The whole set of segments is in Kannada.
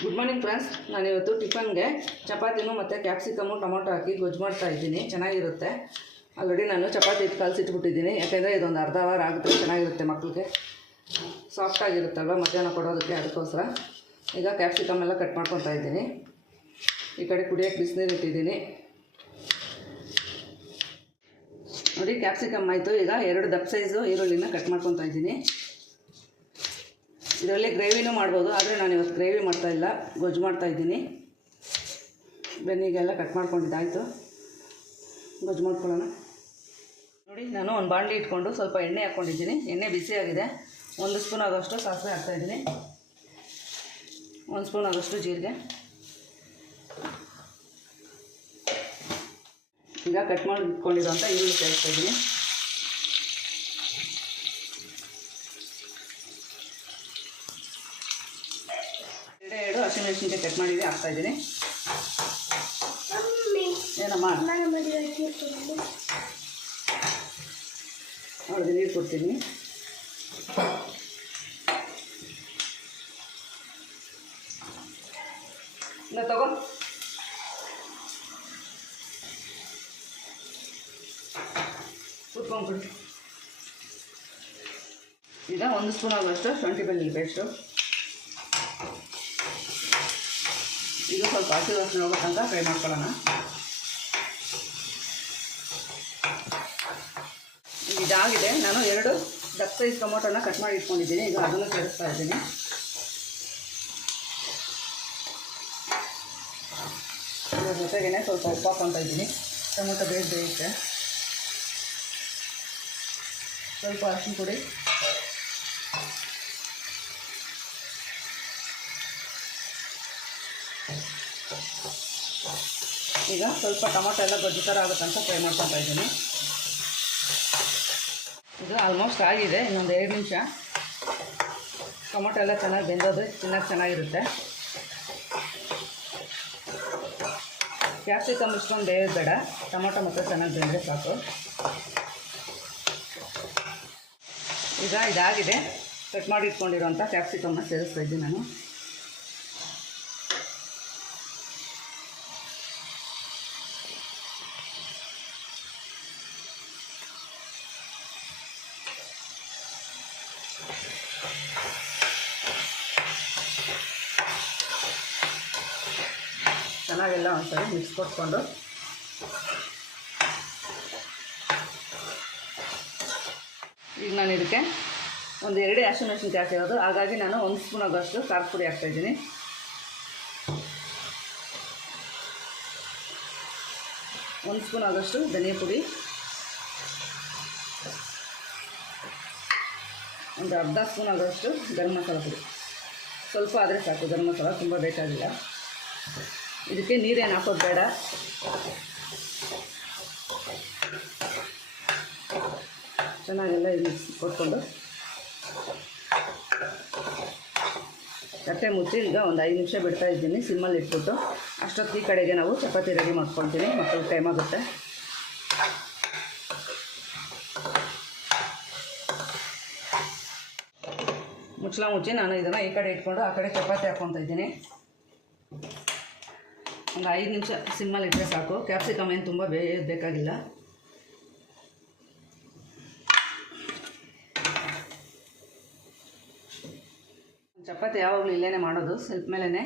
ಗುಡ್ ಮಾರ್ನಿಂಗ್ ಫ್ರೆಂಡ್ಸ್ ನಾನಿವತ್ತು ಟಿಫನ್ಗೆ ಚಪಾತಿನು ಮತ್ತು ಕ್ಯಾಪ್ಸಿಕಮು, ಟೊಮೊಟೊ ಹಾಕಿ ಗೊಜ್ಜು ಮಾಡ್ತಾ ಇದ್ದೀನಿ. ಚೆನ್ನಾಗಿರುತ್ತೆ. ಆಲ್ರೆಡಿ ನಾನು ಚಪಾತಿ ಇಟ್ಟು ಕಲಸಿಟ್ಬಿಟ್ಟಿದ್ದೀನಿ. ಯಾಕೆಂದರೆ ಇದೊಂದು ಅರ್ಧ ಅವರ್ ಆಗುತ್ತೆ. ಚೆನ್ನಾಗಿರುತ್ತೆ ಮಕ್ಕಳಿಗೆ ಸಾಫ್ಟಾಗಿರುತ್ತಲ್ವ ಮಧ್ಯಾಹ್ನ ಕೊಡೋದಕ್ಕೆ ಅದಕ್ಕೋಸ್ಕರ. ಈಗ ಕ್ಯಾಪ್ಸಿಕಮ್ ಎಲ್ಲ ಕಟ್ ಮಾಡ್ಕೊತಾ ಇದ್ದೀನಿ. ಈ ಕಡೆ ಕುಡಿಯೋಕ್ಕೆ ಬಿಸಿನೀರು ಇಟ್ಟಿದ್ದೀನಿ. ನೋಡಿ, ಕ್ಯಾಪ್ಸಿಕಮ್ ಆಯಿತು. ಈಗ ಎರಡು ದಪ್ಪ ಸೈಜು ಈರುಳ್ಳಿನ ಕಟ್ ಮಾಡ್ಕೊತಾ ಇದ್ದೀನಿ. ಇದರಲ್ಲಿ ಗ್ರೇವಿನೂ ಮಾಡ್ಬೋದು, ಆದರೆ ನಾನು ಇವತ್ತು ಗ್ರೇವಿ ಮಾಡ್ತಾ ಇಲ್ಲ. ಗೊಜ್ಜು ಮಾಡ್ತಾ ಇದ್ದೀನಿ. ಬೆನ್ನಿಗೆಲ್ಲ ಕಟ್ ಮಾಡ್ಕೊಂಡಿದ್ದಾಯಿತು ಗೊಜ್ಜು ಮಾಡ್ಕೊಳ್ಳೋಣ. ನೋಡಿ, ನಾನು ಒಂದು ಬಾಣಲಿ ಇಟ್ಕೊಂಡು ಸ್ವಲ್ಪ ಎಣ್ಣೆ ಹಾಕ್ಕೊಂಡಿದ್ದೀನಿ. ಎಣ್ಣೆ ಬಿಸಿಯಾಗಿದೆ ಒಂದು ಸ್ಪೂನ್ ಆದಷ್ಟು ಸಾಸಿವೆ ಹಾಕ್ತಾಯಿದ್ದೀನಿ ಒಂದು ಸ್ಪೂನ್ ಆದಷ್ಟು ಜೀರಿಗೆ. ಈಗ ಕಟ್ ಮಾಡಿ ಇಟ್ಕೊಂಡಿರೋಂಥ ಈರುಳ್ಳಿ ಸೇರಿಸ್ತಾ ಇದ್ದೀನಿ ಎರಡೇ ಎರಡು ಹಸಿಮೆಣಸಿನ್ಕಾಯಿ ಕಟ್ ಮಾಡಿದೆ ಹಾಕ್ತಾ ಇದ್ದೀನಿ. ಏನಮ್ಮ? ಅವ್ರಿಗೆ ನೀರು ಕೊಡ್ತೀನಿ. ಇಲ್ಲ ತಗೋ. ಕುತ್ಕೊಂಡ್ಬಿಡು. ಈಗ ಒಂದು ಸ್ಪೂನ್ ಆಗುವಷ್ಟು ಶುಂಠಿ ಬೆಳ್ಳುಳ್ಳಿ ಪೇಸ್ಟು ಈಗ ಸ್ವಲ್ಪ ಹಸಿ ವಾಸನೆ ಹೋಗ್ಬೇಕಂತ ಫ್ರೈ ಮಾಡ್ಕೊಳ್ಳೋಣ. ಇದಾಗಿದೆ. ನಾನು ಎರಡು ದಪ್ಪ ಸೈಜ್ ಟೊಮೊಟೊನ ಕಟ್ ಮಾಡಿ ಇಟ್ಕೊಂಡಿದ್ದೀನಿ. ಈಗ ಅದನ್ನು ಸೇರಿಸ್ತಾ ಇದ್ದೀನಿ. ಇದ್ರ ಜೊತೆಗೇನೆ ಸ್ವಲ್ಪ ಉಪ್ಪು ಹಾಕ್ಕೊತಾ ಇದ್ದೀನಿ. ಟೊಮೊಟೊ ಬೇಗ ಬೇಯುತ್ತೆ ಸ್ವಲ್ಪ ಅರಿಶಿನ ಪುಡಿ. ಈಗ ಸ್ವಲ್ಪ ಟೊಮೊಟೊ ಎಲ್ಲ ಗೊಜ್ಜು ಥರ ಆಗುತ್ತಂತ ಫ್ರೈ ಮಾಡ್ಕೊತಾ ಇದ್ದೀನಿ. ಇದು ಆಲ್ಮೋಸ್ಟ್ ಆಗಿದೆ, ಇನ್ನೊಂದು ಎರಡು ನಿಮಿಷ. ಟೊಮೊಟೊ ಎಲ್ಲ ಚೆನ್ನಾಗಿ ಬೆಂದೋದು ತಿನ್ನೋಕ್ಕೆ ಚೆನ್ನಾಗಿರುತ್ತೆ. ಕ್ಯಾಪ್ಸಿಕಮ್ ಇಷ್ಟೊಂದು ಬೇಯೋದು ಬೇಡ ಟೊಮೊಟೊ ಮತ್ತು ಚೆನ್ನಾಗಿ ಬೆಂದರೆ ಸಾಕು. ಈಗ ಇದಾಗಿದೆ, ಕಟ್ ಮಾಡಿ ಇಟ್ಕೊಂಡಿರೋಂಥ ಕ್ಯಾಪ್ಸಿಕಮ್ನ ಸೇರಿಸ್ತಾ ಇದ್ದೀನಿ ನಾನು. ಚೆನ್ನಾಗೆಲ್ಲ ಒಂದ್ಸರಿ ಮಿಕ್ಸ್ ಕೊಟ್ಕೊಂಡು ಈಗ ನಾನು ಇದಕ್ಕೆ ಒಂದು ಎರಡೇ ಹಸಿಮೆಣಸಿನ್ಕಾಯಿ ಹಾಕಿರೋದು ಹಾಗಾಗಿ ನಾನು ಒಂದು ಸ್ಪೂನ್ ಆಗೋಷ್ಟು ಖಾರ ಪುಡಿ ಹಾಕ್ತಾಯಿದ್ದೀನಿ ಒಂದು ಸ್ಪೂನ್ ಆಗೋಷ್ಟು ಧನಿಯ ಪುಡಿ. ಒಂದು ಅರ್ಧ ಸ್ಪೂನ್ ಆಗೋಷ್ಟು ಗರಂ ಮಸಾಲ ಪುಡಿ. ಸ್ವಲ್ಪ ಆದರೆ ಸಾಕು, ಗರಂ ಮಸಾಲ ತುಂಬ ಬೇಕಾಗಿಲ್ಲ. ಇದಕ್ಕೆ ನೀರೇನು ಹಾಕೋದು ಬೇಡ. ಚೆನ್ನಾಗೆಲ್ಲ ಇದು ಕೊಟ್ಕೊಂಡು. ತಟ್ಟೆ ಮುಚ್ಚಿ ಈಗ ಒಂದು ಐದು ನಿಮಿಷ ಬಿಡ್ತಾ ಇದ್ದೀನಿ ಸಿಮ್ಮಲ್ಲಿ ಇಟ್ಬಿಟ್ಟು. ಅಷ್ಟೊತ್ತು ಈ ಕಡೆಗೆ ನಾವು ಚಪಾತಿ ರೆಡಿ ಮಾಡ್ಕೊಳ್ತೀನಿ ಮಕ್ಕಳಿಗೆ ಟೈಮ್ ಆಗುತ್ತೆ. ಮುಚ್ಚಲ ಮುಚ್ಚಿ ನಾನು ಇದನ್ನು ಈ ಕಡೆ ಇಟ್ಕೊಂಡು ಆ ಕಡೆ ಚಪಾತಿ ಹಾಕ್ಕೊತಾ ಇದ್ದೀನಿ. ಒಂದು ಐದು ನಿಮಿಷ ಸಿಮ್ಮಲ್ಲಿ ಇಟ್ಟರೆ ಸಾಕು. ಕ್ಯಾಪ್ಸಿಕಮ್ ಏನು ತುಂಬ ಬೇ ಬೇಕಾಗಿಲ್ಲ. ಚಪಾತಿ ಯಾವಾಗಲೂ ಇಲ್ಲೇ ಮಾಡೋದು, ಸ್ವಲ್ಪ ಮೇಲೇ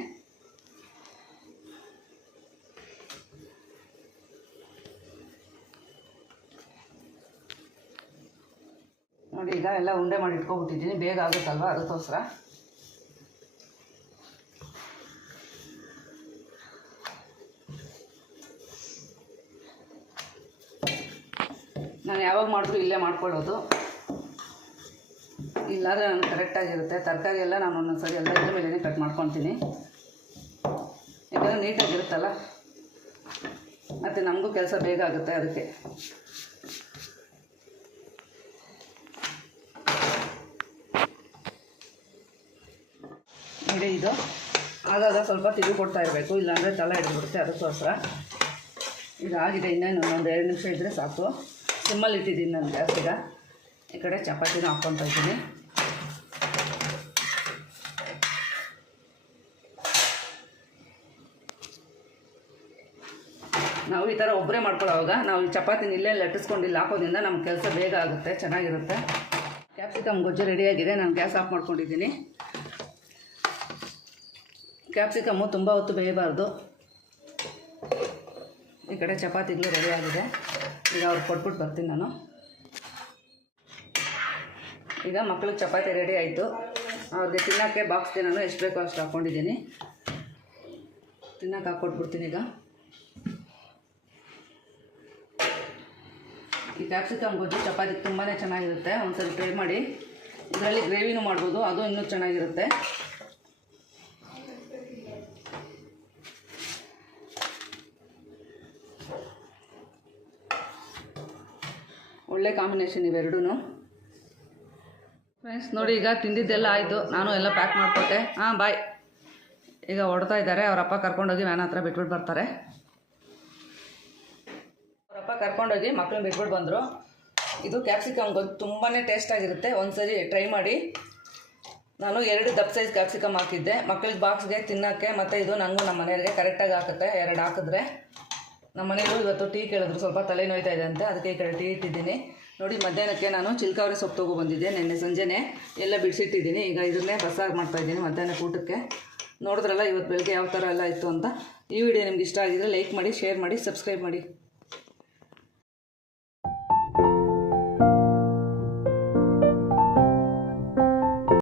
ನೋಡಿ, ಈಗ ಎಲ್ಲ ಉಂಡೆ ಮಾಡಿ ಇಟ್ಕೊಬಿಟ್ಟಿದ್ದೀನಿ. ಬೇಗ ಆಗುತ್ತಲ್ವ ಅದಕ್ಕೋಸ್ಕರ ನಾನು ಯಾವಾಗ ಮಾಡಿದ್ರು ಇಲ್ಲೇ ಮಾಡ್ಕೊಳ್ಳೋದು. ಇಲ್ಲಾಂದರೆ ನಾನು ಕರೆಕ್ಟಾಗಿರುತ್ತೆ ತರಕಾರಿ ಎಲ್ಲ ನಾನು ಒಂದೊಂದು ಸರಿ ಎಲ್ಲ ಇದ್ರ ಮೇಲೇ ಕಟ್ ಮಾಡ್ಕೊತೀನಿ ಯಾಕಂದರೆ ನೀಟಾಗಿರುತ್ತಲ್ಲ? ಮತ್ತು ನಮಗೂ ಕೆಲಸ ಬೇಗ ಆಗುತ್ತೆ ಅದಕ್ಕೆ. ನೋಡಿ ಇದು. ಆಗಾಗ ಸ್ವಲ್ಪ ತಿರುಗಿ ಕೊಡ್ತಾ ಇರಬೇಕು. ಇಲ್ಲಾಂದರೆ ತಲೆ ಹಿಡಿದ್ಬಿಡುತ್ತೆ ಅದಕ್ಕೋಸ್ಕರ. ಇದಾಗಿದೆ ಇನ್ನೇನು. ಒಂದು ಎರಡು ನಿಮಿಷ ಇದ್ದರೆ ಸಾಕು. ಸಿಮ್ಮಲ್ಲಿ ಇಟ್ಟಿದ್ದೀನಿ ನಾನು ಗ್ಯಾಸ್ ಈಗ. ಈ ಕಡೆ ಚಪಾತಿನೂ ಹಾಕ್ಕೊತಾ ಇದ್ದೀನಿ. ನಾವು ಈ ಥರ ಒಬ್ಬರೇ ಮಾಡ್ಕೊಳ್ಳೋವಾಗ ನಾವು ಈ ಚಪಾತಿನ ಇಲ್ಲೇ ಲಟ್ಟಿಸ್ಕೊಂಡು ಇಲ್ಲಿ ಹಾಕೋದ್ರಿಂದ ನಮ್ಮ ಕೆಲಸ ಬೇಗ ಆಗುತ್ತೆ, ಚೆನ್ನಾಗಿರುತ್ತೆ. ಕ್ಯಾಪ್ಸಿಕಮ್ ಗೊಜ್ಜು ರೆಡಿಯಾಗಿದೆ ನಾನು ಗ್ಯಾಸ್ ಆಫ್ ಮಾಡ್ಕೊಂಡಿದ್ದೀನಿ. ಕ್ಯಾಪ್ಸಿಕಮ್ಮು ತುಂಬ ಹೊತ್ತು ಬೇಯಬಾರ್ದು. ಈ ಕಡೆ ಚಪಾತಿಗಳು ರೆಡಿಯಾಗಿದೆ ಈಗ ಅವ್ರು ಕೊಟ್ಬಿಟ್ಟು ಬರ್ತೀನಿ ನಾನು. ಈಗ ಮಕ್ಳಿಗೆ ಚಪಾತಿ ರೆಡಿ ಆಯಿತು. ಅವ್ರಿಗೆ ತಿನ್ನೋಕ್ಕೆ ಬಾಕ್ಸ್ಗೆ ನಾನು ಎಷ್ಟು ಬೇಕೋ ಅಷ್ಟು ಹಾಕ್ಕೊಂಡಿದ್ದೀನಿ ತಿನ್ನೋಕೆ ಹಾಕ್ಕೊಟ್ಬಿಡ್ತೀನಿ ಈಗ. ಈ ಕ್ಯಾಪ್ಸಿಕಮ್ ಗೊಜ್ಜು ಚಪಾತಿ ತುಂಬಾ ಚೆನ್ನಾಗಿರುತ್ತೆ. ಒಂದ್ಸರಿ ಟ್ರೈ ಮಾಡಿ. ಇದರಲ್ಲಿ ಗ್ರೇವಿನೂ ಮಾಡ್ಬೋದು. ಅದು ಇನ್ನೂ ಚೆನ್ನಾಗಿರುತ್ತೆ. ಒಳ್ಳೆ ಕಾಂಬಿನೇಷನ್ ಇವೆರಡೂ ಫ್ರೆಂಡ್ಸ್ ನೋಡಿ ಈಗ ತಿಂದಿದ್ದೆಲ್ಲ ಆಯಿತು. ನಾನು ಎಲ್ಲ ಪ್ಯಾಕ್ ಮಾಡಿಕೊಟ್ಟೆ. ಹಾಂ ಬಾಯ್ ಈಗ ಹೊಡ್ತಾ ಇದ್ದಾರೆ. ಅವರಪ್ಪ ಕರ್ಕೊಂಡೋಗಿ ವ್ಯಾನ್ ಹತ್ರ ಬಿಟ್ಬಿಟ್ಟು ಬರ್ತಾರೆ. ಅವರಪ್ಪ ಕರ್ಕೊಂಡೋಗಿ ಮಕ್ಕಳನ್ನ ಬಿಟ್ಬಿಟ್ಟು ಬಂದರು. ಇದು ಕ್ಯಾಪ್ಸಿಕಮ್ ಗೊತ್ತು ತುಂಬಾ ಟೇಸ್ಟಾಗಿರುತ್ತೆ ಒಂದ್ಸರಿ ಟ್ರೈ ಮಾಡಿ. ನಾನು ಎರಡು ದಪ್ಪ ಸೈಜ್ ಕ್ಯಾಪ್ಸಿಕಮ್ ಹಾಕಿದ್ದೆ. ಮಕ್ಕಳಿಗೆ ಬಾಕ್ಸ್ಗೆ ತಿನ್ನೋಕ್ಕೆ ಮತ್ತು ಇದು ನನಗೂ ನಮ್ಮ ಮನೆಯವ್ರಿಗೆ ಕರೆಕ್ಟಾಗಿ ಹಾಕುತ್ತೆ. ಎರಡು ಹಾಕಿದ್ರೆ. ನಮ್ಮ ಮನೆಯವರು ಇವತ್ತು ಟೀ ಕೇಳಿದ್ರು, ಸ್ವಲ್ಪ ತಲೆ ನೋಯ್ತಾ ಇದೆ ಅಂತ, ಅದಕ್ಕೆ ಈ ಕಡೆ ಟೀ ಇಟ್ಟಿದ್ದೀನಿ. ನೋಡಿ, ಮಧ್ಯಾಹ್ನಕ್ಕೆ ನಾನು ಚಿಲ್ಕಾವರೆ ಸೊಪ್ಪು ತೊಗೊಬಂದಿದ್ದೆ ನಿನ್ನೆ ಸಂಜೆನೆ ಎಲ್ಲ ಬಿಡಿಸಿಟ್ಟಿದ್ದೀನಿ. ಈಗ ಇದನ್ನೇ ಬಸ್ಸಾಗಿ ಮಾಡ್ತಾಯಿದ್ದೀನಿ ಮಧ್ಯಾಹ್ನ ಊಟಕ್ಕೆ. ನೋಡಿದ್ರಲ್ಲ, ಇವತ್ತು ಬೆಳಗ್ಗೆ ಯಾವ ಥರ ಎಲ್ಲ ಇತ್ತು ಅಂತ. ಈ ವಿಡಿಯೋ ನಿಮ್ಗೆ ಇಷ್ಟ ಆಗಿದ್ರೆ ಲೈಕ್ ಮಾಡಿ, ಶೇರ್ ಮಾಡಿ, ಸಬ್ಸ್ಕ್ರೈಬ್ ಮಾಡಿ.